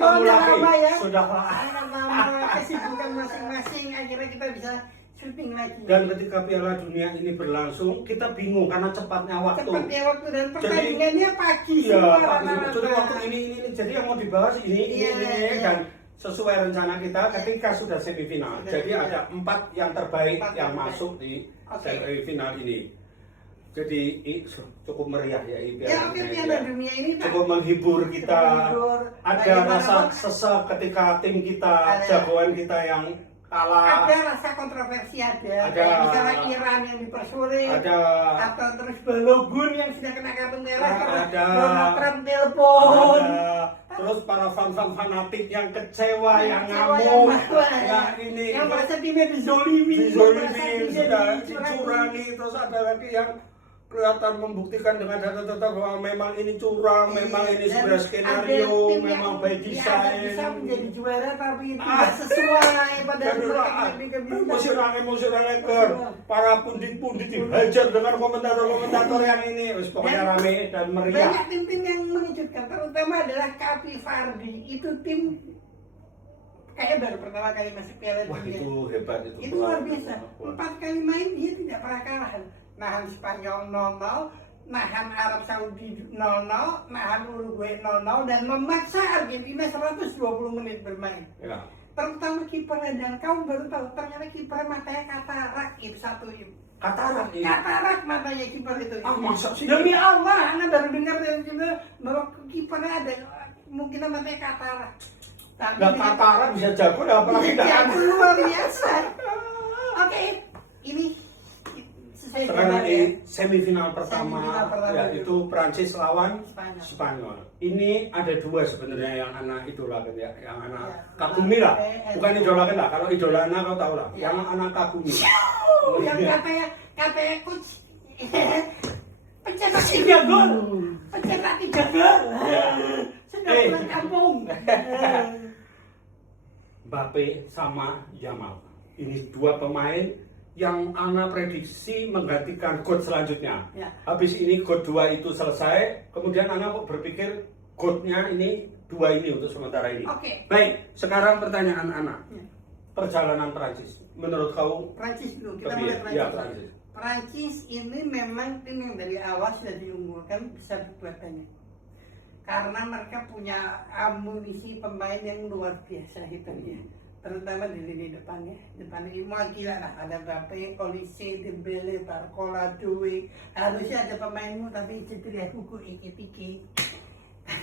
ketemu lagi. lama ya. Sudah lama kesibukan masing-masing, akhirnya kita bisa syuting lagi. Dan ketika Piala Dunia ini berlangsung, kita bingung karena cepatnya waktu. Cepatnya waktu dan pertandingannya pagi Iya, semua pagi. rata-rata. Jadi waktu ini. Jadi yang mau dibahas ini dan sesuai rencana kita ketika sudah semifinal. Jadi ada 4 yang terbaik yang masuk di semifinal ini. Jadi cukup meriah ya Piala Dunia ini cukup menghibur kita. Ada rasa sesek ketika tim kita, jagoan kita yang kalah. Ada rasa kontroversi ada. Misalnya Iran yang dipersulit, atau terus Balogun yang sudah kena kartu merah karena Donald Trump telepon. Terus para fan-fan fanatik yang kecewa, yang ngamuk, yang merasa timnya dizolimi, sudah dicurangi. Terus ada lagi yang kelihatan membuktikan dengan data-data bahwa memang ini curang, memang ini sebuah skenario, memang by design. Bisa menjadi juara tapi tidak sesuai pada emosionalnya ke para pundit-pundit dihajar dengan komentator-komentator yang ini. Pokoknya rame dan meriah. Banyak tim-tim yang mengejutkan, terutama adalah Capi Vardy. Itu tim kayak baru pertama kali masuk Piala Dunia. Wah, itu hebat itu. Itu luar biasa. 4 kali main dia tidak pernah kalah. Nahan Spanyol 0-0, nahan Arab Saudi 0-0, nahan Uruguay 0-0 dan memaksa Argentina 120 menit bermain. Ya. Terutama kipernya, dan kamu baru tahu ternyata kiper matanya katarak itu satu itu. Katarak matanya kiper itu. Masa sih? Demi Allah, Anda baru dengar dari bahwa kipernya ada mungkin matanya katarak. Nggak katarak bisa jago, apalagi jago luar biasa. Oke, ini sekarang di semifinal pertama, yaitu Prancis lawan Spanyol. Ini ada 2 sebenarnya yang anak idolakan ya, yang anak kagumi lah, bukan idolakan lah. Kalau idola anak kau tahu lah, yang anak kagumi. Yang katanya coach pencetak 3 gol, pencetak 3 gol. Sudah pulang kampung. Mbappe sama Yamal. Ini 2 pemain yang Ana prediksi menggantikan GOAT selanjutnya. Habis ini GOAT 2 itu selesai, kemudian Ana berpikir GOAT-nya ini 2 ini untuk sementara ini. Baik, sekarang pertanyaan Ana. Perjalanan Prancis, menurut kau? Prancis dulu, kita mulai Prancis. Prancis ini memang tim yang dari awal sudah diunggulkan bisa berbuat banyak. Karena mereka punya amunisi pemain yang luar biasa hitungnya. Terutama di lini depannya ini mau gila lah, ada Mbappe, Olise, Dembele, Barcola, Doué. Harusnya ada pemainmu tapi cedera kuku iki-iki.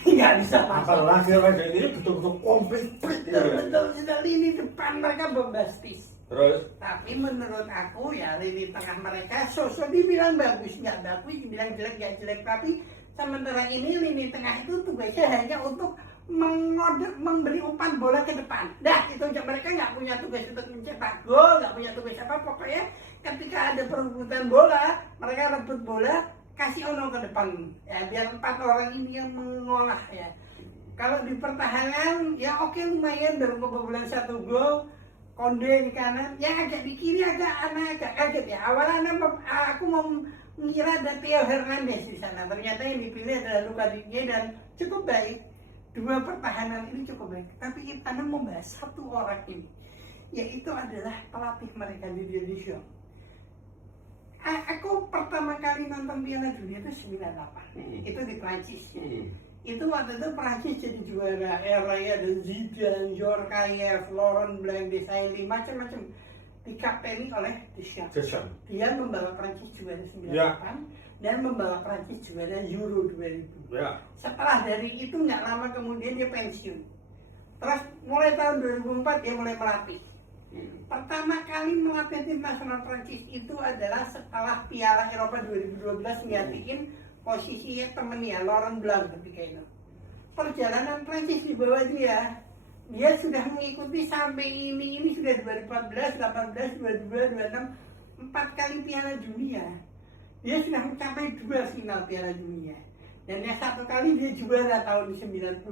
Nggak bisa masuk. Apalagi ini betul-betul komplit. Betul, sudah lini depan mereka bombastis. Terus? Tapi menurut aku ya lini tengah mereka sosok dibilang bagus, nggak bagus, dibilang jelek nggak jelek, tapi sementara ini lini tengah itu tugasnya hanya untuk memberi umpan bola ke depan. Dah, itu mereka nggak punya tugas untuk mencetak gol, nggak punya tugas apa. Pokoknya ketika ada perebutan bola, mereka rebut bola, kasih ono ke depan. Ya, biar 4 orang ini yang mengolah ya. Kalau di pertahanan, ya oke, lumayan baru kebobolan 1 gol. Konde di kanan, ya agak di kiri agak kaget ya. Awalnya aku mau mengira ada Theo Hernandez di sana. Ternyata yang dipilih adalah Luka Digne dan cukup baik. 2 pertahanan ini cukup baik, tapi Anda membahas 1 orang ini, yaitu adalah pelatih mereka Didier Deschamps. Aku pertama kali nonton Piala Dunia itu 98, itu di Prancis. Itu waktu itu Prancis jadi juara, era ada Zidane, Djorkaeff, Laurent Blanc, Desailly, macam-macam, dikapteni oleh Deschamps. Dia membawa Prancis juara 98. Dan membawa Prancis juara Euro 2000. Setelah dari itu nggak lama kemudian dia pensiun. Terus mulai tahun 2004 dia mulai melatih. Pertama kali melatih tim nasional Prancis itu adalah setelah Piala Eropa 2012 menggantiin posisinya temennya Laurent Blanc ketika itu. Perjalanan Prancis di bawah dia sudah mengikuti sampai ini sudah 2014, 18, 22, 26, 4 kali Piala Dunia. Dia sudah mencapai 2 final Piala Dunia. Dan yang 1 kali dia juara tahun 2018.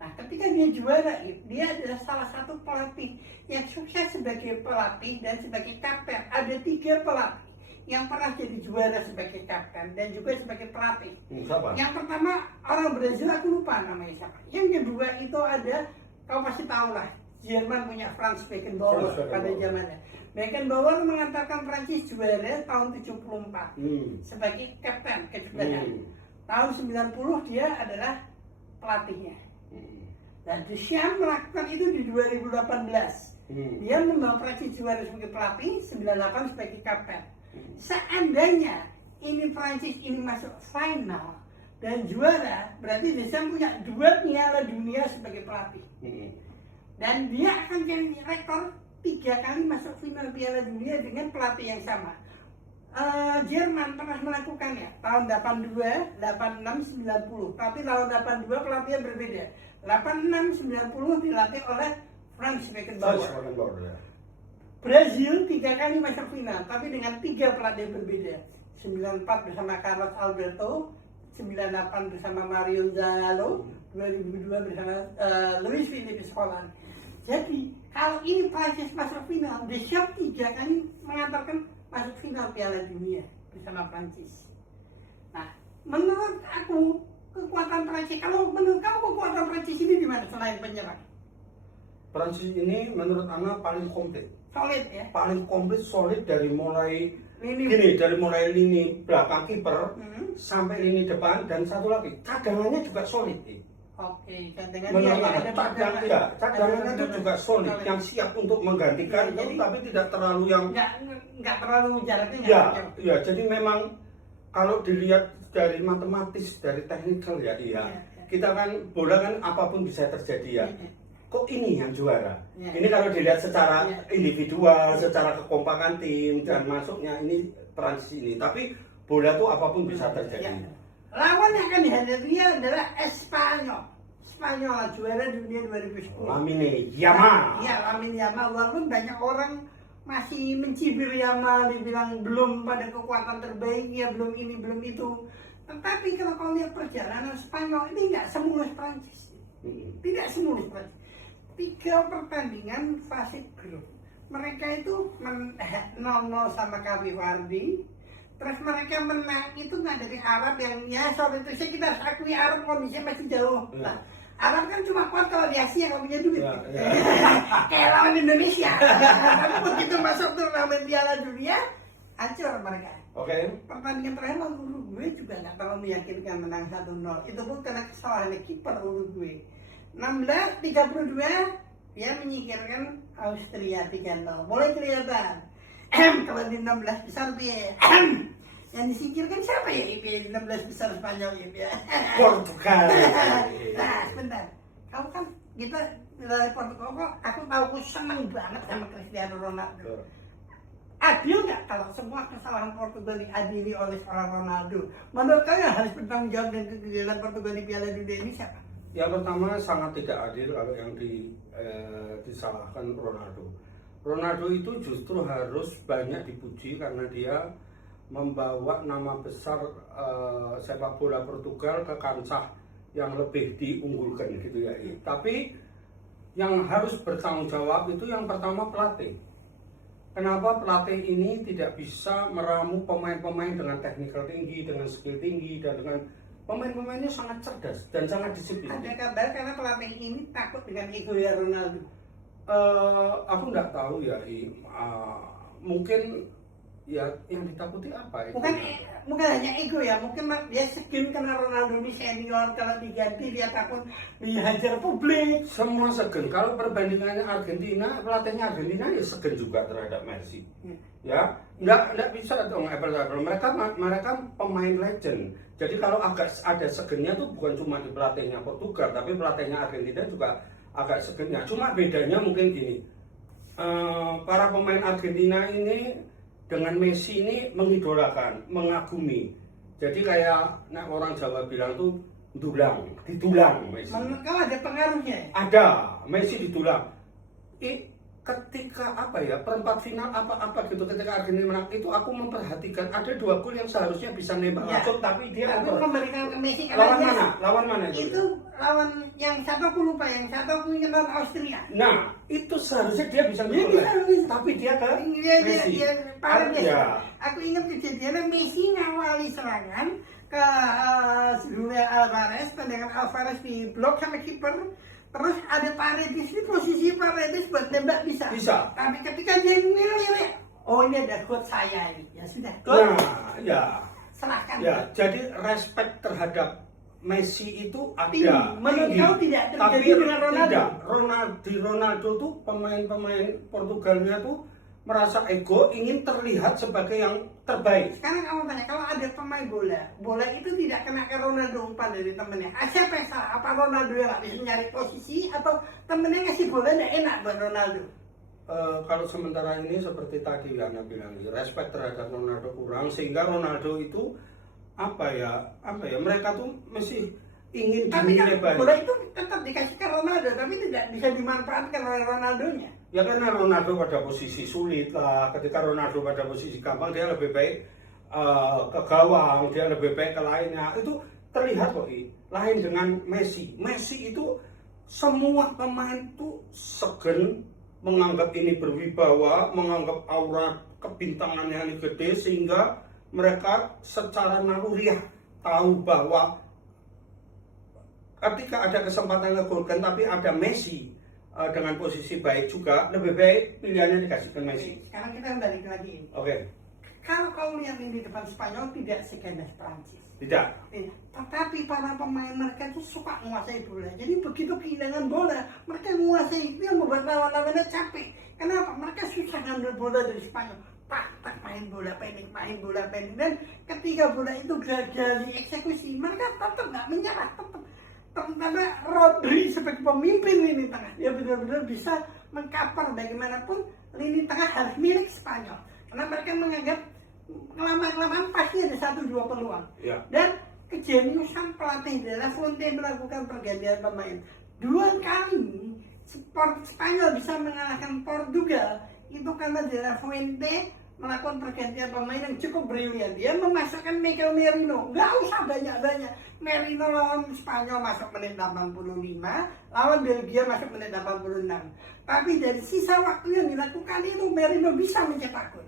Nah, ketika dia juara, dia adalah salah satu pelatih yang sukses sebagai pelatih dan sebagai kapten. Ada 3 pelatih yang pernah jadi juara sebagai kapten dan juga sebagai pelatih. Siapa? Yang pertama orang Brazil, aku lupa namanya siapa. Yang kedua itu ada, kau pasti tahu lah, Jerman punya Franz Beckenbauer pada zamannya. Beckenbauer mengantarkan Prancis juara tahun 74 sebagai kapten kejuaraan. Tahun 90 dia adalah pelatihnya. Dan Deschamps melakukan itu di 2018. Dia membawa Prancis juara sebagai pelatih, 98 sebagai kapten. Seandainya ini Prancis ini masuk final dan juara, berarti Deschamps punya 2 piala dunia sebagai pelatih. Dan dia akan jadi rekor 3 kali masuk final piala dunia dengan pelatih yang sama. Jerman pernah melakukannya tahun 82, 86, 90. Tapi tahun 82 pelatihnya berbeda. 86, 90 dilatih oleh Franz Beckenbauer. Brazil 3 kali masuk final, tapi dengan 3 pelatih berbeda. 94 bersama Carlos Alberto, 98 bersama Mario Zagallo, 2002 bersama Luis Felipe Scolari. Jadi kalau ini Prancis masuk final, Deschamps 3 kali mengantarkan masuk final Piala Dunia bersama Prancis. Nah, menurut aku kekuatan Prancis, kalau menurut kamu kekuatan Prancis ini di mana selain penyerang? Prancis ini menurut Ana paling komplit. Solid ya? Paling komplit, solid dari mulai Lini. dari mulai lini belakang kiper sampai lini depan, dan satu lagi cadangannya juga solid. Oke, cadangan cadangannya itu juga solid, yang siap untuk menggantikan, tapi tidak terlalu yang nggak terlalu jaraknya. Ya, jadi memang kalau dilihat dari matematis, dari teknikal ya, kita kan bola kan apapun bisa terjadi ya. Kok ini yang juara? Ini kalau dilihat secara individual, secara kekompakan tim dan masuknya ini Prancis ini, tapi bola tuh apapun bisa terjadi. Lawan yang akan dihadapi adalah Spanyol, juara dunia 2010. Lamine Yamal. Iya, Lamine Yamal. Walaupun banyak orang masih mencibir Yamal, dibilang belum pada kekuatan terbaiknya, belum ini, belum itu. Tetapi kalau kau lihat perjalanan Spanyol ini nggak semulus Prancis. Tidak semulus Prancis. 3 pertandingan fase grup. Mereka itu 0-0 sama Cape Verde. Terus mereka menang itu nggak dari Arab yang ya soal itu saya kita harus akui Arab kondisinya masih jauh. Nah, Arab kan cuma kuat kalau di Asia kalau punya duit. Kayak lawan Indonesia. Tapi begitu masuk turnamen Piala Dunia, hancur mereka. Pertandingan terakhir lawan Uruguay juga nggak terlalu meyakinkan, menang 1-0. Itu pun karena kesalahan kiper Uruguay. 16-32 dia menyingkirkan Austria 3-0. Mulai kelihatan. Kalau di 16 besar dia yang disingkirkan siapa ya? 16 besar Spanyol ya. Portugal. Nah, sebentar. Kamu kan kita dari Portugal kok aku tahu aku senang banget sama Cristiano Ronaldo. Adil nggak kalau semua kesalahan Portugal diadili oleh seorang Ronaldo? Menurut kalian harus bertanggung jawab dengan kegagalan Portugal di Piala Dunia ini siapa? Yang pertama sangat tidak adil kalau yang disalahkan Ronaldo. Ronaldo itu justru harus banyak dipuji karena dia membawa nama besar sepak bola Portugal ke kancah yang lebih diunggulkan gitu ya. Tapi yang harus bertanggung jawab itu yang pertama pelatih. Kenapa pelatih ini tidak bisa meramu pemain-pemain dengan teknikal tinggi, dengan skill tinggi, dan dengan pemain-pemainnya sangat cerdas dan sangat disiplin. Ada kabar karena pelatih ini takut dengan ego ya Ronaldo. Aku nggak tahu ya, mungkin ya yang ditakuti apa itu? Bukan hanya ego ya, mungkin dia segen karena Ronaldo ini senior, kalau diganti dia takut dihajar publik. Semua segen. Kalau perbandingannya Argentina, pelatihnya Argentina ya segen juga terhadap Messi. Ya, nggak bisa dong apple-apple. Mereka pemain legend. Jadi kalau agak ada segennya tuh bukan cuma di pelatihnya Portugal, tapi pelatihnya Argentina juga agak segennya. Cuma bedanya mungkin gini, para pemain Argentina ini dengan Messi ini mengidolakan, mengagumi. Jadi kayak orang Jawa bilang tuh ditulang Messi. Menurut kau ada pengaruhnya? Ada, Messi ditulang. ketika apa ya perempat final apa gitu ketika Argentina menang itu aku memperhatikan ada 2 gol yang seharusnya bisa nembak langsung tapi dia memberikan ke Messi lawan mana itu lawan yang satu aku lupa, yang satu aku ingat lawan Austria. Nah itu seharusnya dia bisa nembak tapi dia ke Messi. Aku ingat kejadiannya Messi ngawali serangan ke Julian Alvarez, tendangan Alvarez di blok sama kiper. Terus ada Paredes, di posisi Paredes buat nembak bisa. Tapi ketika dia ngelirik, oh ini ada quote saya ini, ya sudah. Nah, ya. Serahkan. Ya, jadi respect terhadap Messi itu ada. Menurut kau tidak terjadi dengan Ronaldo? Tidak. Ronaldo tuh pemain-pemain Portugalnya tuh merasa ego, ingin terlihat sebagai yang terbaik. Sekarang kamu tanya, kalau ada pemain bola itu tidak kena ke Ronaldo umpan dari temennya. Siapa yang salah? Apa Ronaldo yang nggak bisa nyari posisi atau temennya ngasih bola nggak enak buat Ronaldo? Kalau sementara ini seperti tadi Ana bilang, respect terhadap Ronaldo kurang sehingga Ronaldo itu apa ya mereka tuh masih ingin dinilai baik. Bola itu tetap dikasih ke Ronaldo tapi tidak bisa dimanfaatkan oleh Ronaldonya. Ya karena Ronaldo pada posisi sulit lah. Ketika Ronaldo pada posisi gampang dia lebih baik ke gawang, dia lebih baik ke lainnya. Itu terlihat kok. Lain dengan Messi. Messi itu semua pemain tuh segen, menganggap ini berwibawa, menganggap aura kebintangannya ini gede sehingga mereka secara naluriah tahu bahwa ketika ada kesempatan ngegolkan tapi ada Messi dengan posisi baik juga, lebih baik pilihannya dikasih ke Messi. Sekarang kita balik lagi. Oke. Kalau kau lihat ini di depan Spanyol tidak seganas Prancis. Tidak. Tetapi para pemain mereka itu suka menguasai bola. Jadi begitu kehilangan bola, mereka menguasai itu yang membuat lawan-lawannya capek. Kenapa? Mereka susah ngambil bola dari Spanyol. Tak main bola pendek. Dan ketika bola itu gagal dieksekusi, mereka tetap nggak menyerah, terutama Rodri sebagai pemimpin lini tengah, dia benar-benar bisa mengcover bagaimanapun lini tengah harus milik Spanyol karena mereka menganggap kelamaan pasti ada 1-2 peluang. Dan kejeniusan pelatih De La Fuente melakukan pergantian pemain 2 kali Spanyol bisa mengalahkan Portugal itu karena De La Fuente melakukan pergantian pemain yang cukup brilian. Dia memasukkan Mikel Merino, nggak usah banyak-banyak. Merino lawan Spanyol masuk menit 85, lawan Belgia masuk menit 86. Tapi dari sisa waktu yang dilakukan itu Merino bisa mencetak gol.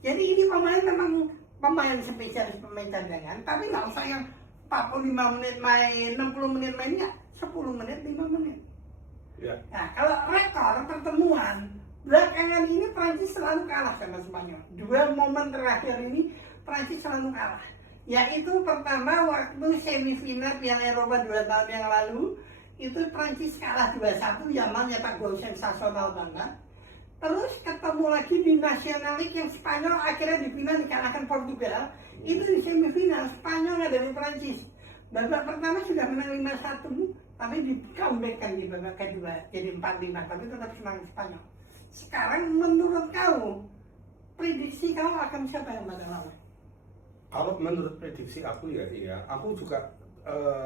Jadi ini pemain memang pemain spesialis, pemain cadangan, tapi nggak usah yang 45 menit main, 60 menit mainnya, 10 menit, 5 menit. Nah, kalau rekor pertemuan belakangan ini Prancis selalu kalah sama Spanyol. 2 momen terakhir ini Prancis selalu kalah. Yaitu pertama waktu semifinal Piala Eropa 2 tahun yang lalu, itu Prancis kalah 2-1, Yamal nyetak gol sensasional banget. Terus ketemu lagi di National League yang Spanyol akhirnya di final dikalahkan Portugal. Itu di semifinal Spanyol ngadain Prancis. Babak pertama sudah menang 5-1, tapi di comeback di babak kedua jadi 4-5, tapi tetap menang Spanyol. Sekarang menurut kamu, prediksi kamu akan siapa yang bakal lawan? Kalau menurut prediksi aku aku juga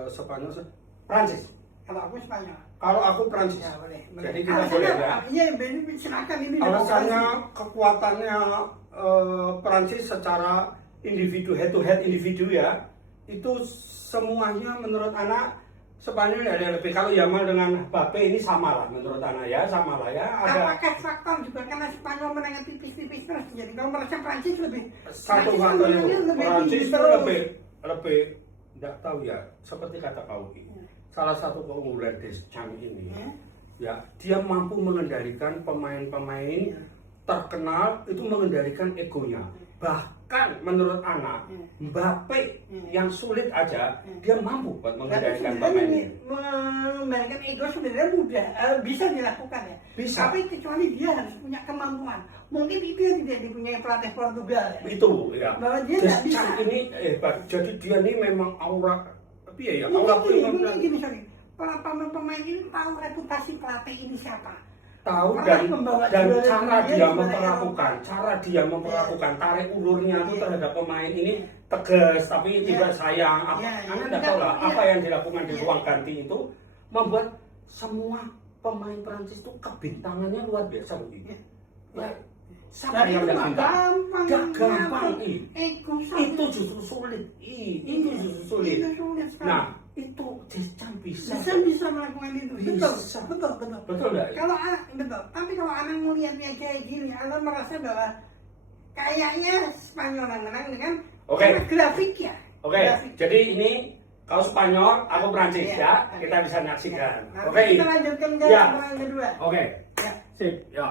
Spanyol, Prancis. Kalau aku Spanyol. Kalau aku Prancis. Ya, boleh. Jadi kita boleh ya. Iya, silakan ini. Alasannya kekuatannya Prancis secara individu, head to head individu ya, itu semuanya menurut anak Spanyol ada lebih. Kalau Yamal dengan Mbappe ini sama lah menurut anak ya, sama lah ya. Apakah faktor juga karena Spanyol menangnya tipis-tipis terus jadi kamu merasa Prancis lebih satu faktor itu Prancis itu lebih tidak tahu ya, seperti kata kau salah satu keunggulan Deschamps ini ya, dia mampu mengendalikan pemain-pemain terkenal itu mengendalikan egonya. Bahkan menurut anak Mbappe yang sulit aja dia mampu buat mengendalikan pemain ini. Mengendalikan ego sebenarnya mudah, bisa dilakukan ya. Bisa. Tapi kecuali dia harus punya kemampuan. Mungkin itu yang tidak dipunyai pelatih Portugal ya. Itu ya. Bahwa dia nggak bisa. Ini jadi dia ini memang aura tapi ya aura gini sorry. Para pemain ini tahu reputasi pelatih ini siapa. Tahu dan cara dia memperlakukan tarik ulurnya itu terhadap pemain ini tegas tapi tidak sayang. Anda tidak tahu lah apa yang dilakukan di ruang ganti itu membuat semua pemain Prancis itu kebintangannya luar biasa loh ini. Ya. Siapa Dan yang itu nggak nggak bintang? gampang. Nggak gampang. Itu Itu justru sulit. Itu justru sulit. Itu sulit sekali. Nah, itu Deschamps bisa. bisa melakukan itu. Bisa. Betul. Betul nggak? Betul. Tapi kalau anak melihatnya kayak gini, anak merasa bahwa kayaknya Spanyol yang menang dengan Oke. karena grafik ya. Oke, Grafik. jadi ini kau Spanyol, aku Prancis Iya. ya. Kita bisa nyaksikan. Nanti Oke. kita lanjutkan ke Ya. pertanyaan kedua. Oke. Ya. Sip. Ya.